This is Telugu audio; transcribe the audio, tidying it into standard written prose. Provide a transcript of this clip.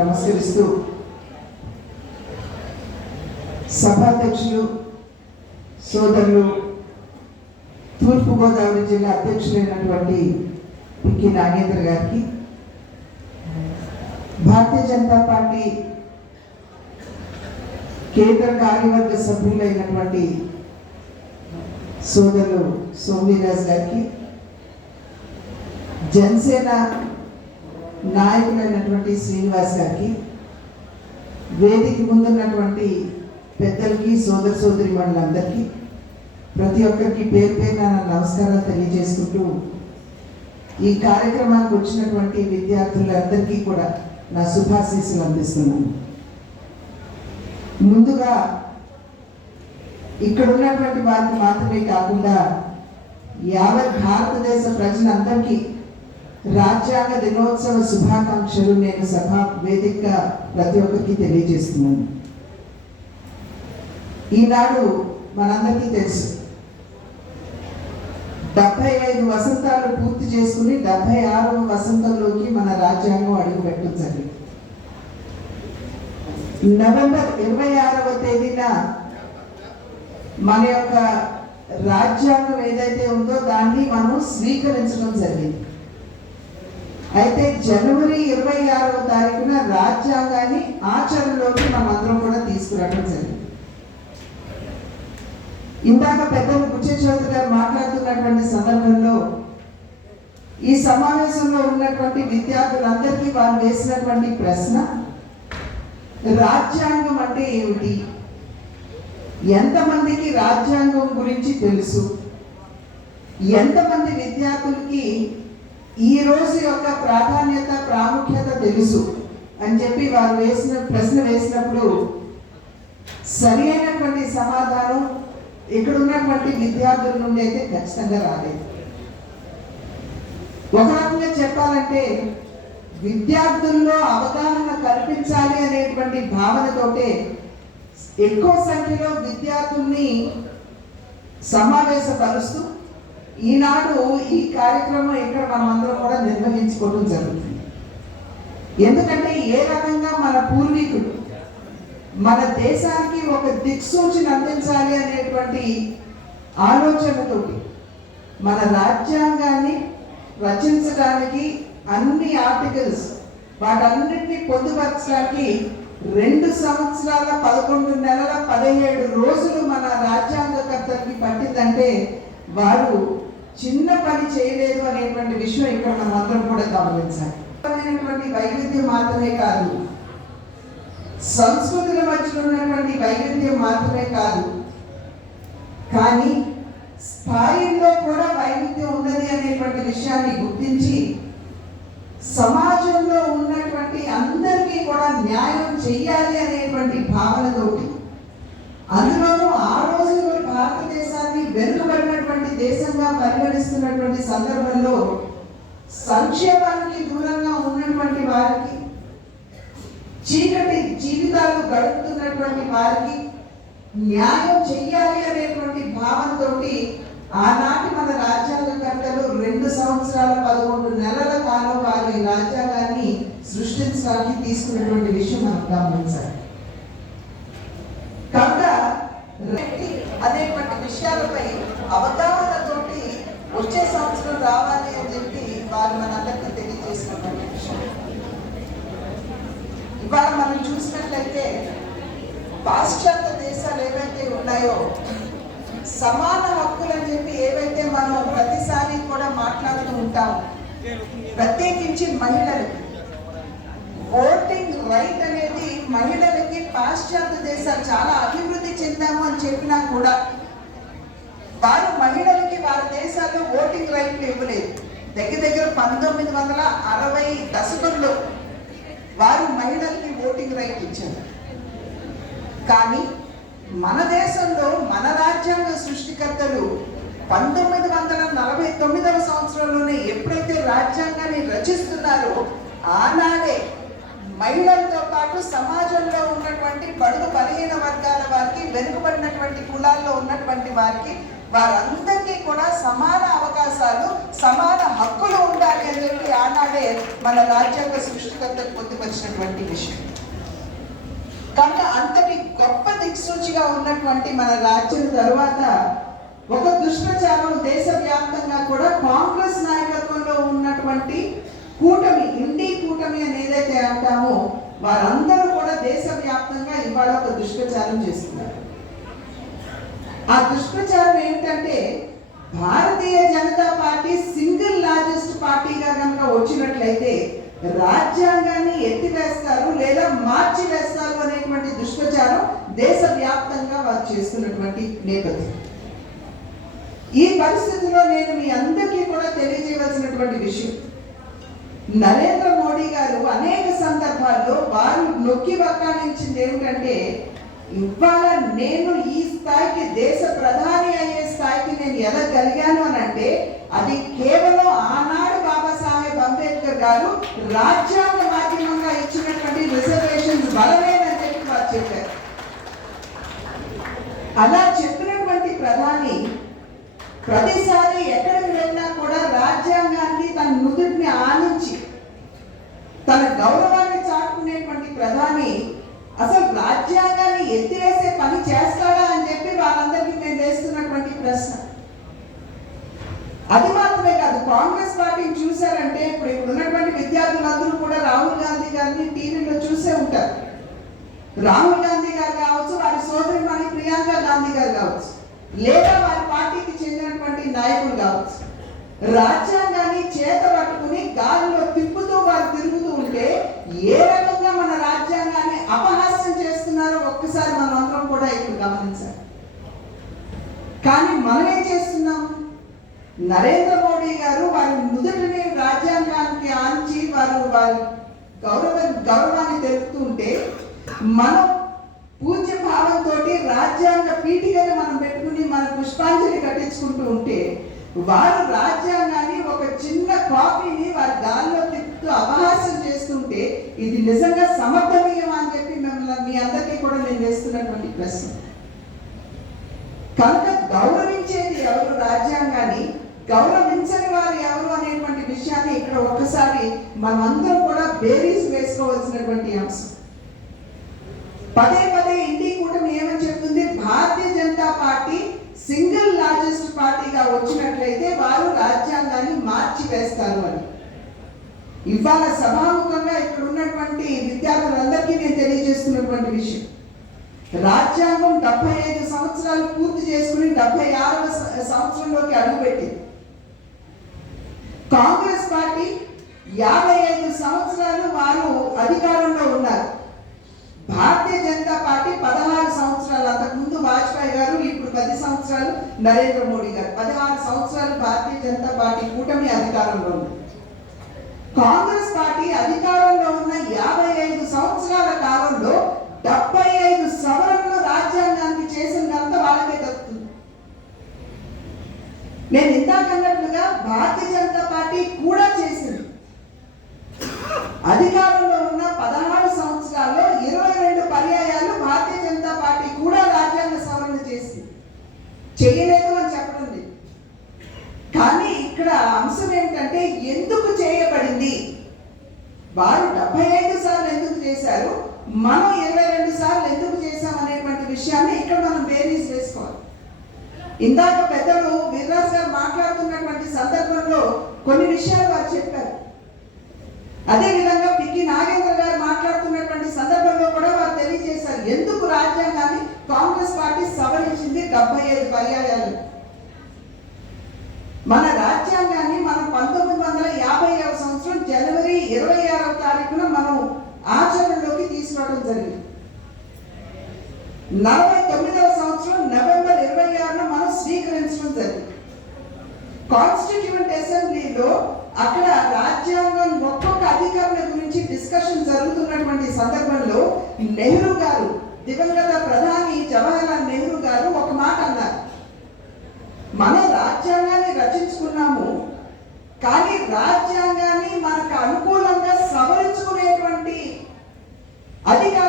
నమస్కరిస్తూ సభాధ్యక్షులు సోదరులు తూర్పుగోదావరి జిల్లా అధ్యక్షులైనటువంటి పికి నాగేంద్ర గారికి, భారతీయ జనతా పార్టీ కేంద్ర కార్యవర్గ సభ్యులైనటువంటి సోదరులు సోమిరాజ్ గారికి, జనసేన నాయకులైనటువంటి శ్రీనివాస్ గారికి, వేదిక ముందున్నటువంటి పెద్దలకి సోదర సోదరి మండలందరికీ ప్రతి ఒక్కరికి పేరు పేరున నమస్కారాలు తెలియజేసుకుంటూ ఈ కార్యక్రమానికి వచ్చినటువంటి విద్యార్థులందరికీ కూడా నా శుభాశీస్సులు అందిస్తున్నాను. ముందుగా ఇక్కడ ఉన్నటువంటి వారికి మాత్రమే కాకుండా యావత్ భారతదేశ ప్రజలందరికీ రాజ్యాంగ దినోత్సవ శుభాకాంక్షలు నేను సభా వేదిక ప్రతి ఒక్కరికి తెలియజేస్తున్నాను. ఈనాడు మనందరికీ తెలుసు, 75 వసంతాలు పూర్తి చేసుకుని 76వ వసంతంలోకి మన రాజ్యాంగం అడుగుపెట్టడం జరిగింది. నవంబర్ 26వ తేదీన మన యొక్క రాజ్యాంగం ఏదైతే ఉందో దాన్ని మనం స్వీకరించడం జరిగింది. అయితే జనవరి 26వ తారీఖున రాజ్యాంగాన్ని ఆచరణలోకి మనమందరం కూడా తీసుకురావడం జరిగింది. ఇందాక పెద్దలు బుచ్చ చౌదరి గారు మాట్లాడుతున్నటువంటి సందర్భంలో ఈ సమావేశంలో ఉన్నటువంటి విద్యార్థులందరికీ వారు వేసినటువంటి ప్రశ్న, రాజ్యాంగం అంటే ఏమిటి, ఎంతమందికి రాజ్యాంగం గురించి తెలుసు, ఎంతమంది విద్యార్థులకి ఈ రోజు యొక్క ప్రాధాన్యత ప్రాముఖ్యత తెలుసు అని చెప్పి వారు ప్రశ్న వేసినప్పుడు సరి అయినటువంటి సమాధానం ఇక్కడ ఉన్నటువంటి విద్యార్థుల నుండి అయితే ఖచ్చితంగా రాలేదు. ఒక రకంగా చెప్పాలంటే విద్యార్థుల్లో అవగాహన కల్పించాలి అనేటువంటి భావనతోటే ఎక్కువ సంఖ్యలో విద్యార్థుల్ని సమావేశపరుస్తూ ఈనాడు ఈ కార్యక్రమం ఇక్కడ మనమందరం కూడా నిర్వహించుకోవడం జరుగుతుంది. ఎందుకంటే ఏ రకంగా మన పూర్వీకులు మన దేశానికి ఒక దిక్సూచిని అందించాలి అనేటువంటి ఆలోచనతోటి మన రాజ్యాంగాన్ని రచించడానికి అన్ని ఆర్టికల్స్ వాటన్నిటిని పొందుపరచడానికి 2 సంవత్సరాల 11 నెలల 17 రోజులు మన రాజ్యాంగకర్తలకి పట్టిందంటే వారు చిన్న పని చేయలేదు అనేటువంటి విషయం ఇక్కడ మనం అందరం కూడా గమనించాలి. వైవిధ్యం మాత్రమే కాదు, సంస్కృతుల మధ్య ఉన్నటువంటి వైవిధ్యం మాత్రమే కాదు, కానీ స్థాయిలో కూడా వైవిధ్యం ఉన్నది అనేటువంటి విషయాన్ని గుర్తించి సమాజంలో ఉన్నటువంటి అందరికీ కూడా న్యాయం చెయ్యాలి అనేటువంటి భావనతోటి, అందులోనూ ఆ రోజుల్లో భారతదేశాన్ని వెనుకబడినటువంటి దేశంగా పరిగణిస్తున్నటువంటి సందర్భంలో సంక్షేమానికి దూరంగా ఉన్నటువంటి వారికి, చీకటి జీవితాలు గడుపుతున్నటువంటి వారికి న్యాయం చెయ్యాలి అనేటువంటి భావనతోటి ఆనాటి మన రాజ్యాంగకర్తలు 2 సంవత్సరాల 11 నెలల కాలం వారి రాజ్యాంగాన్ని సృష్టించడానికి తీసుకున్నటువంటి విషయం మనం గమనించాలి. కనుక అనేటువంటి విషయాలపై అవగాహనతోటి వచ్చే సంవత్సరం రావాలి అని చెప్పి వారు మనందరికీ తెలియజేసినటువంటి విషయం. ఇవాళ మనం చూసినట్లయితే పాశ్చాత్య దేశాలు ఏవైతే ఉన్నాయో సమాన హక్కులు అని చెప్పి ఏవైతే మనం ప్రతిసారి కూడా మాట్లాడుతూ ఉంటాము, ప్రత్యేకించి మహిళలకి ఓటింగ్ రైట్ అనేది మహిళలకి పాశ్చాత్య దేశాలు చాలా అభివృద్ధి చెందాము అని చెప్పినా కూడా వారు మహిళలకి వారి దేశాల్లో ఓటింగ్ రైట్లు ఇవ్వలేదు. దగ్గర 1960 దశకంలో వారు మహిళలకి ఓటింగ్ రైట్ ఇచ్చారు. కానీ మన దేశంలో మన రాజ్యాంగ సృష్టికర్తలు 1949వ సంవత్సరంలోనే ఎప్పుడైతే రాజ్యాంగాన్ని రచిస్తున్నారో ఆనాడే మహిళలతో పాటు సమాజంలో ఉన్నటువంటి బడుగు బలహీన వర్గాల వారికి, వెనుకబడినటువంటి కులాల్లో ఉన్నటువంటి వారికి వారందరికీ కూడా సమాన అవకాశాలు, సమాన హక్కులు ఉండాలి అని చెప్పి ఆనాడే మన రాజ్యాంగ సృష్టికర్తకు పొందుపరిచినటువంటి విషయం. కనుక అంతటి గొప్ప దిక్సూచిగా ఉన్నటువంటి మన రాజ్యం తరువాత ఒక దుష్ప్రచారం దేశవ్యాప్తంగా కూడా కాంగ్రెస్ నాయకత్వంలో ఉన్నటువంటి కూటమి, ఇండి కూటమి అని ఏదైతే అంటామో వారందరూ కూడా దేశవ్యాప్తంగా ఇవాళ ఒక దుష్ప్రచారం చేస్తున్నారు. ఆ దుష్ప్రచారం ఏంటంటే, Bharatiya Janata party single largest పార్టీగా కనుక వచ్చినట్లయితే రాజ్యాంగాన్ని ఎత్తివేస్తారు లేదా మార్చి వేస్తారు అనేటువంటి దుష్ప్రచారం దేశవ్యాప్తంగా వారు చేస్తున్నటువంటి నేపథ్యం. ఈ పరిస్థితిలో నేను మీ అందరికీ కూడా తెలియజేయవలసినటువంటి విషయం, నరేంద్ర మోడీ గారు అనేక సందర్భాల్లో వారు నొక్కి వక్కాణించింది ఏమిటంటే, ఇవాళ నేను ఈ స్థాయికి, దేశ ప్రధాని అయ్యే స్థాయికి నేను ఎదగలిగాను అని అంటే అది కేవలం ఆనాడు బాబాసాహెబ్ అంబేద్కర్ గారు రాజ్యాంగ మాధ్యమంగా ఇచ్చినటువంటి రిజర్వేషన్స్ వలనేనని చెప్పి వారు చెప్పారు. అలా చెప్పినటువంటి ప్రధాని ప్రతిసారి ఎక్కడికి వెళ్ళినా కూడా రాజ్యాంగాన్ని తన నుదుటిని ఆనించి తన గౌరవాన్ని చాటుకునేటువంటి ప్రధాని అసలు రాజ్యాంగాన్ని ఎత్తివేసే పని చేస్తాడా అని చెప్పి వాళ్ళందరికీ నేను వేస్తున్నటువంటి ప్రశ్న. అది మాత్రమే కాదు, కాంగ్రెస్ పార్టీని చూశారంటే ఇప్పుడు ఉన్నటువంటి విద్యార్థులందరూ కూడా రాహుల్ గాంధీ గారిని టీవీలో చూసే ఉంటారు. రాహుల్ గాంధీ గారు కావచ్చు, వారి సోదరిమణి ప్రియాంక గాంధీ గారు కావచ్చు, లేదా వారి పార్టీకి చెందినటువంటి నాయకులు కావచ్చు, రాజ్యాంగాన్ని చేత పట్టుకుని గాలిలో తిప్పుతూ వారు తిరుగుతూ ఉంటే ఏ రకంగా మన రాజ్యాంగాన్ని అపహాస్యం చేస్తున్నారో ఒక్కసారి మనం అందరం కూడా ఇప్పుడు గమనించాలి. కానీ మనం ఏం చేస్తున్నాం? నరేంద్ర మోడీ గారు వారి నుదుటిని రాజ్యాంగానికి ఆంచి వారి గౌరవాన్ని తెలుపుతూ ఉంటే మనం పూజ్య భావంతో రాజ్యాంగ పీఠికని మనం పెట్టుకుని మన పుష్పాంజలి కట్టించుకుంటూ ఉంటే వారు రాజ్యాంగాన్ని ఒక చిన్న కాపీని వారి గాల్లో తిప్పుతూ అపహాస్యం చేస్తుంటే ఇది నిజంగా సమర్థనీయం అని చెప్పి మిమ్మల్ని మీ అందరికీ కూడా నేను వేస్తున్నటువంటి ప్రశ్న. కనుక గౌరవించేది ఎవరు రాజ్యాంగాన్ని, గౌరవించని వారు ఎవరు అనేటువంటి విషయాన్ని ఇక్కడ ఒక్కసారి మనమందరం కూడా బేరీస్ వేసుకోవాల్సినటువంటి అంశం. పదే పదే ఇండి కూటమి ఏమని చెప్తుంది? Bharatiya Janata party single largest పార్టీగా వచ్చినట్లయితే వారు రాజ్యాంగాన్ని మార్చి వేస్తారు అని. ఇవాళ సభాముఖంగా ఇక్కడ ఉన్నటువంటి విద్యార్థులందరికీ నేను తెలియజేస్తున్నటువంటి విషయం, రాజ్యాంగం 75 సంవత్సరాలు పూర్తి చేసుకుని 76వ సంవత్సరంలోకి అడుగుపెట్టింది. కాంగ్రెస్ పార్టీ 55 సంవత్సరాలు వారు అధికారంలో ఉన్నారు. భారతీయ జనతా పార్టీ 16 సంవత్సరాలు, అంతకుముందు వాజ్పేయి గారు, ఇప్పుడు 10 సంవత్సరాలు నరేంద్ర మోడీ గారు, 16 సంవత్సరాలు భారతీయ జనతా పార్టీ కూటమి అధికారంలో ఉంది. కాంగ్రెస్ పార్టీ అధికారంలో ఉన్న 55 సంవత్సరాల కాలంలో 75 సవరణలు రాజ్యాంగానికి చేసినంత వాళ్ళకే దక్కుతుంది. నేను ఇందాకన్నట్లుగా భారతీయ జనతా పార్టీ కూడా చేసింది. అధికారంలో ఉన్న 16 సంవత్సరాల్లో 22 పర్యాయాలు భారతీయ జనతా పార్టీ కూడా రాజ్యాంగ సవరణ చేసింది. చేయలేదు అని చెప్పడం లేదు. కానీ ఇక్కడ అంశం ఏంటంటే ఎందుకు చేయబడింది? వారు 75 సార్లు ఎందుకు చేశారు, మనం 22 సార్లు ఎందుకు చేశాం అనేటువంటి విషయాన్ని ఇక్కడ మనం బేరీస్ వేసుకోవాలి. ఇందాక పెద్దలు వీర్రాజు గారు మాట్లాడుతున్నటువంటి సందర్భంలో కొన్ని విషయాలు వారు చెప్పారు. అదేవిధంగా పికి నాగేంద్ర గారు మాట్లాడుతున్నటువంటి సందర్భంలో కూడా వారు తెలియజేశారు ఎందుకు రాజ్యాంగాన్ని కాంగ్రెస్ పార్టీ సవరించింది 75 పర్యాయాలు. మన రాజ్యాంగాన్ని మనం 1950వ సంవత్సరం జనవరి 26వ తారీఖున మనం ఆచరణలోకి తీసుకురావడం జరిగింది. 49వ సంవత్సరం నవంబర్ 26న మనం స్వీకరించడం జరిగింది. కాన్స్టిట్యూయెంట్ అసెంబ్లీలో అక్కడ రాజ్యాంగం ఒక్కొక్క అధికారుల గురించి డిస్కషన్ జరుగుతున్నటువంటి సందర్భంలో నెహ్రూ గారు, దివంగత ప్రధాని జవహర్లాల్ నెహ్రూ గారు ఒక మాట అన్నారు, మనం రాజ్యాంగాన్ని రచించుకున్నాము కానీ రాజ్యాంగాన్ని మనకు అనుకూలంగా సవరించుకునేటువంటి అధికారం